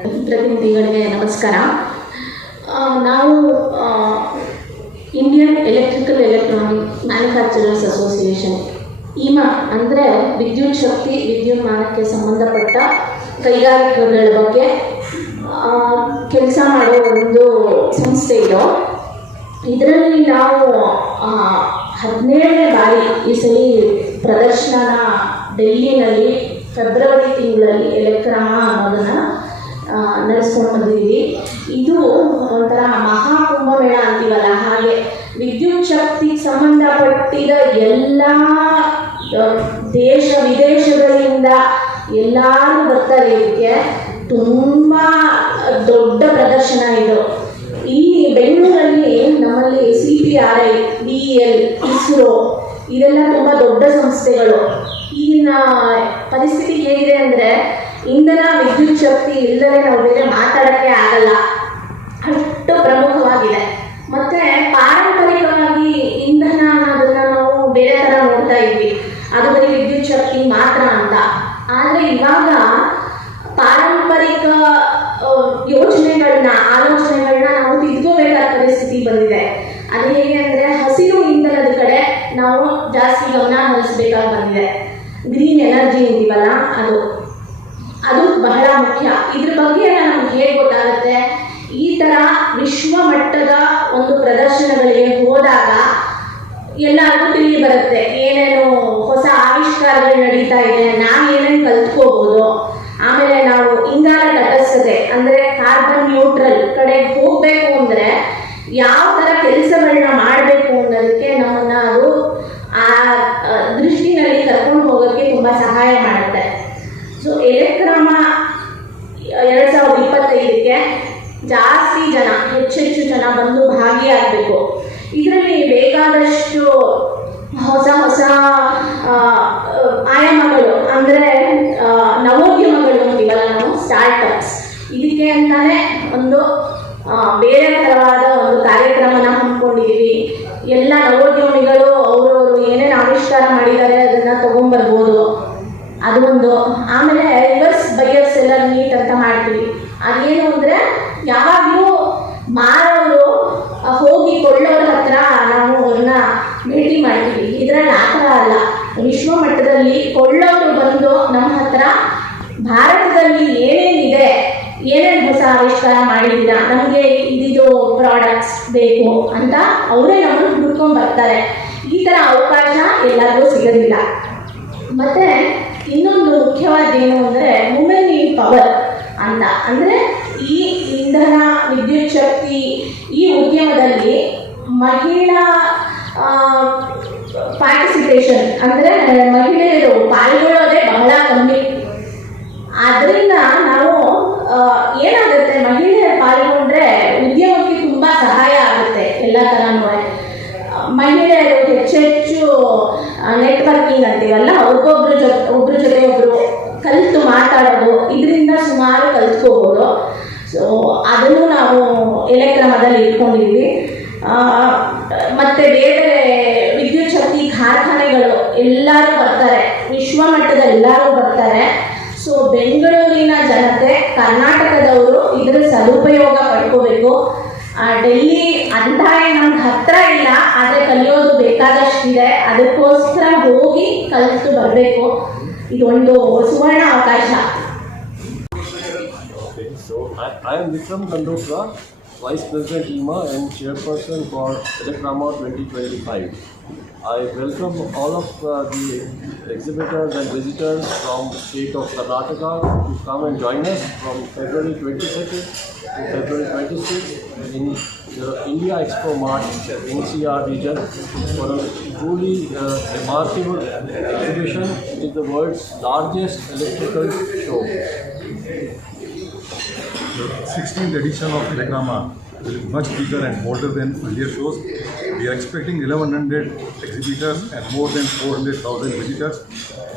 ಪ್ರತಿನಿಧಿಗಳಿಗೆ ನಮಸ್ಕಾರ. ನಾವು Indian electrical electronic manufacturers association IEEMA ಅಂದರೆ ವಿದ್ಯುತ್ ಶಕ್ತಿ ವಿದ್ಯುನ್ಮಾನಕ್ಕೆ ಸಂಬಂಧಪಟ್ಟ ಕೈಗಾರಿಕೆಗಳ ಬಗ್ಗೆ ಕೆಲಸ ಮಾಡೋ ಒಂದು ಸಂಸ್ಥೆ ಇದು. ಇದರಲ್ಲಿ ನಾವು ಹದಿನೇಳನೇ ಬಾರಿ ಈ ಸಲ ಪ್ರದರ್ಶನ ಡೆಲ್ಲಿನಲ್ಲಿ, ಫೆಬ್ರವರಿ ತಿಂಗಳಲ್ಲಿ ಎಲೆಕ್ಟ್ರಾನ ಅನ್ನೋದನ್ನು ನಡೆಸ್ಕೊಂಡು ಬಂದಿದ್ದೀವಿ ಇದು ಒಂಥರ ಮಹಾಕುಂಭ ಮೇಳ ಅಂತೀವಲ್ಲ, ಹಾಗೆ ವಿದ್ಯುತ್ ಶಕ್ತಿಗೆ ಸಂಬಂಧಪಟ್ಟಿದ ಎಲ್ಲ ದೇಶ ವಿದೇಶಗಳಿಂದ ಎಲ್ಲರೂ ಬರ್ತಾರೆ ಇದಕ್ಕೆ. ತುಂಬ ದೊಡ್ಡ ಪ್ರದರ್ಶನ ಇದು. ಇಲ್ಲಿ ಬೆಂಗಳೂರಲ್ಲಿ ನಮ್ಮಲ್ಲಿ C P R I B L, ISRO, ಇದೆಲ್ಲ ತುಂಬ ದೊಡ್ಡ ಸಂಸ್ಥೆಗಳು. ಈಗಿನ ಪರಿಸ್ಥಿತಿ ಹೇಗಿದೆ ಅಂದರೆ ಇಂಧನ ವಿದ್ಯುತ್ ಶಕ್ತಿ ಇಲ್ಲದೆ ನಾವು ಬೇರೆ ಮಾತಾಡೋಕ್ಕೆ ಆಗಲ್ಲ. ಅಷ್ಟು ಪ್ರಮುಖವಾಗಿದೆ. ಮತ್ತೆ ಪಾರಂಪರಿಕವಾಗಿ ಇಂಧನ ಅನ್ನೋದನ್ನ ನಾವು ಬೇರೆ ಥರ ನೋಡ್ತಾ ಇದ್ವಿ. ಅದು ಬರೀ ವಿದ್ಯುತ್ ಶಕ್ತಿ ಮಾತ್ರ ಅಂತ. ಆದರೆ ಇವಾಗ ಪಾರಂಪರಿಕ ಯೋಚನೆಗಳನ್ನ ಆಲೋಚನೆಗಳನ್ನ ನಾವು ತಿದ್ಕೋಬೇಕಾದ ಪರಿಸ್ಥಿತಿ ಬಂದಿದೆ. ಅದು ಹೇಗೆ ಅಂದರೆ ಹಸಿರು ಇಂಧನದ ಕಡೆ ನಾವು ಜಾಸ್ತಿ ಗಮನ ಹರಿಸಬೇಕಾಗಿ ಬಂದಿದೆ. ಗ್ರೀನ್ ಎನರ್ಜಿ ಅಂತೀವಲ್ಲ ಅದು. ಅದು ಬಹಳ ಮುಖ್ಯ. ಇದ್ರ ಬಗ್ಗೆ ನಮ್ಗೆ ಹೇಗೆ ಗೊತ್ತಾಗುತ್ತೆ. ಈ ತರ ವಿಶ್ವ ಮಟ್ಟದ ಒಂದು ಪ್ರದರ್ಶನಗಳಿಗೆ ಹೋದಾಗ ಎಲ್ಲರಿಗೂ ತಿಳಿ ಬರುತ್ತೆ. ಏನೇನು ಹೊಸ ಆವಿಷ್ಕಾರಗಳು ನಡೀತಾ ಇದೆ. ನಾನು ಏನೇನು ಕಲ್ತ್ಕೋಬೋದು? ಆಮೇಲೆ ನಾವು ಇಂಗಾಲ ತಟಸ್ಥತೆ, ಅಂದ್ರೆ ಕಾರ್ಬನ್ ನ್ಯೂಟ್ರಲ್ ಕಡೆ ಹೋಗಬೇಕು ಅಂದ್ರೆ ಯಾವ ತರ ಕೆಲಸಗಳನ್ನ ಮಾಡಬೇಕು ಅನ್ನೋದಕ್ಕೆ ನಮ್ಮನ್ನ ಅದು ಆ ದೃಷ್ಟಿನಲ್ಲಿ ಕರ್ಕೊಂಡು ಹೋಗೋಕ್ಕೆ ತುಂಬಾ ಸಹಾಯ ಮಾಡುತ್ತೆ ಎಲೆಕ್ರಾಮ ಎರಡು ಸಾವಿರದ ಇಪ್ಪತ್ತೈದಕ್ಕೆ ಜಾಸ್ತಿ ಜನ ಹೆಚ್ಚೆಚ್ಚು ಜನ ಬಂದು ಭಾಗಿಯಾಗಬೇಕು. ಇದರಲ್ಲಿ ಬೇಕಾದಷ್ಟು ಹೊಸ ಹೊಸ ಆಯಾಮಗಳು, ಅಂದರೆ ನವೋದ್ಯಮಗಳು ಅಂತೀವಲ್ಲ ನಾವು ಸ್ಟಾರ್ಟಪ್ಸ್ ಇದಕ್ಕೆ ಅಂತಾನೆ ಒಂದು ಬೇರೆ ಥರವಾದ ಒಂದು ಕಾರ್ಯಕ್ರಮನ ಹಮ್ಮಿಕೊಂಡಿದ್ದೀವಿ ಎಲ್ಲ ನವೋದ್ಯಮಿಗಳು ಅವರವರು ಏನೇನು ಆವಿಷ್ಕಾರ ಮಾಡಿದ್ದಾರೆ ಅದನ್ನು ತಗೊಂಡ್ಬರ್ಬೋದು. ಅದು ಒಂದು ಆಮೇಲೆ ರಿವರ್ಸ್ ಬೈಯರ್ ಸೆಲ್ಲರ್ ಮೀಟ್ ಅಂತ ಮಾಡ್ತೀವಿ ಅದೇನು ಅಂದರೆ ಯಾವಾಗಲೂ ಮಾರೋರು ಆ, ಹೋಗಿ ಕೊಳ್ಳೋರ ಹತ್ರ ನಾವು ಅವ್ರನ್ನ ಭೇಟಿ ಮಾಡ್ತೀವಿ ಇದರಲ್ಲಿ ಆ ಥರ ಅಲ್ಲ ಮಟ್ಟದಲ್ಲಿ ಕೊಳ್ಳೋರು ಬಂದು ನಮ್ಮ ಹತ್ರ ಭಾರತದಲ್ಲಿ ಏನೇನಿದೆ, ಏನೇನು ಹೊಸ ಆವಿಷ್ಕಾರ ಮಾಡಿದ್ದೀರಾ, ನಮಗೆ ಇದಿದು ಪ್ರಾಡಕ್ಟ್ಸ್ ಬೇಕು ಅಂತ ಅವರೇ ನಮ್ಮನ್ನು ಹುಡ್ಕೊಂಡು ಬರ್ತಾರೆ. ಈ ಥರ ಅವಕಾಶ ಎಲ್ಲರಿಗೂ ಸಿಗೋದಿಲ್ಲ. ಮತ್ತೆ ಇನ್ನೊಂದು ಮುಖ್ಯವಾದ ಏನು ಅಂದರೆ ವುಮೆನ್ ಇನ್ ಪವರ್ ಅಂತ. ಅಂದರೆ ಈ ಇಂಧನ ವಿದ್ಯುತ್ ಶಕ್ತಿ ಈ ಉದ್ಯಮದಲ್ಲಿ ಮಹಿಳಾ ಪಾರ್ಟಿಸಿಪೇಷನ್ ಅಂದ್ರೆ, ಮಹಿಳೆಯರು ಪಾಲ್ಗೊಳ್ಳೋದೇ ಬಹಳ ಕಮ್ಮಿ. ಆದ್ರಿಂದ ನಾವು ಏನಾಗುತ್ತೆ, ಮಹಿಳೆಯರು ಪಾಲ್ಗೊಂಡ್ರೆ ಉದ್ಯಮಕ್ಕೆ ತುಂಬಾ ಸಹಾಯ ಆಗುತ್ತೆ ಎಲ್ಲ ಥರನೂ ಮಹಿಳೆಯರು ಹೆಚ್ಚೆಚ್ಚು ನೆಟ್ವರ್ಕಿಂಗ್ ಅಂತೀವಲ್ಲ ಒಬ್ಬೊಬ್ರು ಜೊತೆ, ಒಬ್ರ ಜೊತೆ ಒಬ್ರು ಕಲಿತು ಮಾತಾಡೋದು, ಇದರಿಂದ ಸುಮಾರು ಕಲ್ತ್ಕೋಬೋದು. ಸೊ ಅದನ್ನು ನಾವು ಎಲೆಕ್ರಮದಲ್ಲಿ ಇಟ್ಕೊಂಡಿದ್ವಿ. ಎಲ್ಲರೂ ಬರ್ತಾರೆ. ವಿಶ್ವ ಮಟ್ಟದ ಎಲ್ಲರೂ ಬರ್ತಾರೆ. ಸೊ ಬೆಂಗಳೂರಿನ ಜನತೆ, ಕರ್ನಾಟಕದವರು ಇದರ ಸದುಪಯೋಗ ಪಡ್ಕೋಬೇಕು. ಡೆಲ್ಲಿ ಅಂತ ನಮ್ಗೆ ಹತ್ರ ಇಲ್ಲ, ಆದರೆ ಕಲಿಯೋದು ಬೇಕಾದಷ್ಟಿದೆ. ಅದಕ್ಕೋಸ್ಕರ ಹೋಗಿ ಕಲಿತು ಬರಬೇಕು. ಇದೊಂದು ಸುವರ್ಣ ಅವಕಾಶ. Vice President Lima and Chairperson for Electrama 2025. I welcome all of uh, the exhibitors and visitors from the state of Karnataka to come and join us from February 22nd to February 26th in the India Expo Mart NCR region for a truly uh, remarkable exhibition. It is the world's largest electrical show. The 16th edition of Telegrama will be much bigger and bolder than earlier shows. We are expecting 1100 exhibitors and more than 400,000 visitors.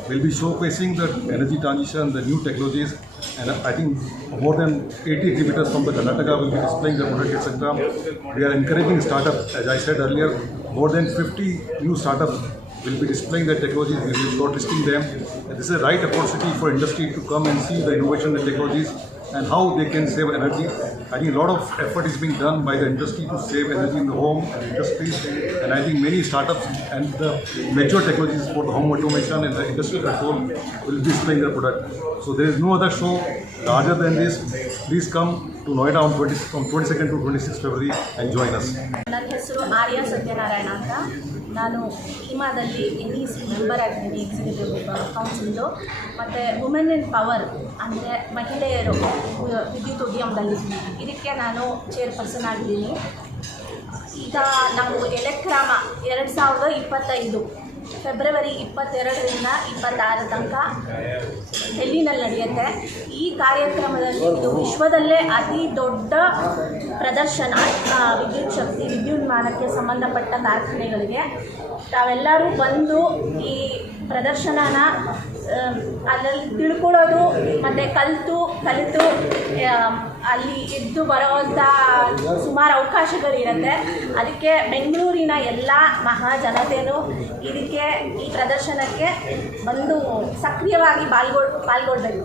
We'll be showcasing the energy transition, the new technologies, and I think more than 80 exhibitors from the Karnataka will be displaying the product, etc. We are encouraging startups, as I said earlier, more than 50 new startups will be displaying their technologies, we'll be shortlisting them. This is a right opportunity for industry to come and see the innovation and technologies and how they can save energy. I think a lot of effort is being done by the industry to save energy in the home and industries. And I think many startups and the mature technologies for the home automation and the industrial control will be displaying their product. So there is no other show larger than this. Please come to Noida on 20, from 22nd to 26th February and join us. ನನ್ನ ಹೆಸರು ಆರ್ಯ ಸತ್ಯನಾರಾಯಣ ಅಂತ ನಾನು ಹಿಮಾದಲ್ಲಿ N E C member ಆಗಿದ್ದೀನಿ executive ಕೌನ್ಸಿಲ್ದು ಮತ್ತು women in power ಅಂದರೆ ಮಹಿಳೆಯರು ವಿದ್ಯುತ್ ಉದ್ಯಮದಲ್ಲಿ. ಇದಕ್ಕೆ ನಾನು ಚೇರ್ಪರ್ಸನ್ ಆಗಿದ್ದೀನಿ. ಈಗ ನಾವು ಎಲೆಕ್ರಾಮ ಎರಡು ಸಾವಿರದ ಇಪ್ಪತ್ತೈದು. ಫೆಬ್ರವರಿ ಇಪ್ಪತ್ತೆರಡರಿಂದ ಇಪ್ಪತ್ತಾರ ತನಕ ಡೆಲ್ಲಿನಲ್ಲಿ ನಡೆಯುತ್ತೆ? ಈ ಕಾರ್ಯಕ್ರಮದಲ್ಲಿ ಇದು ವಿಶ್ವದಲ್ಲೇ ಅತಿ ದೊಡ್ಡ ಪ್ರದರ್ಶನ ವಿದ್ಯುತ್ ಶಕ್ತಿ, ವಿದ್ಯುನ್ಮಾನಕ್ಕೆ ಸಂಬಂಧಪಟ್ಟ ಕಾರ್ಖಾನೆಗಳಿಗೆ. ತಾವೆಲ್ಲರೂ ಬಂದು ಈ ಪ್ರದರ್ಶನನ ಅದರಲ್ಲಿ ತಿಳ್ಕೊಳ್ಳೋದು, ಮತ್ತು ಕಲಿತು ಕಲಿತು ಅಲ್ಲಿ ಇದ್ದು ಬರೋವಂಥ ಸುಮಾರು ಅವಕಾಶಗಳಿರುತ್ತೆ ಅದಕ್ಕೆ ಬೆಂಗಳೂರಿನ ಎಲ್ಲ ಮಹಾಜನತೆಯೂ ಇದಕ್ಕೆ ಈ ಪ್ರದರ್ಶನಕ್ಕೆ ಬಂದು ಸಕ್ರಿಯವಾಗಿ ಪಾಲ್ಗೊಳ್ ಪಾಲ್ಗೊಳ್ಬೇಕು.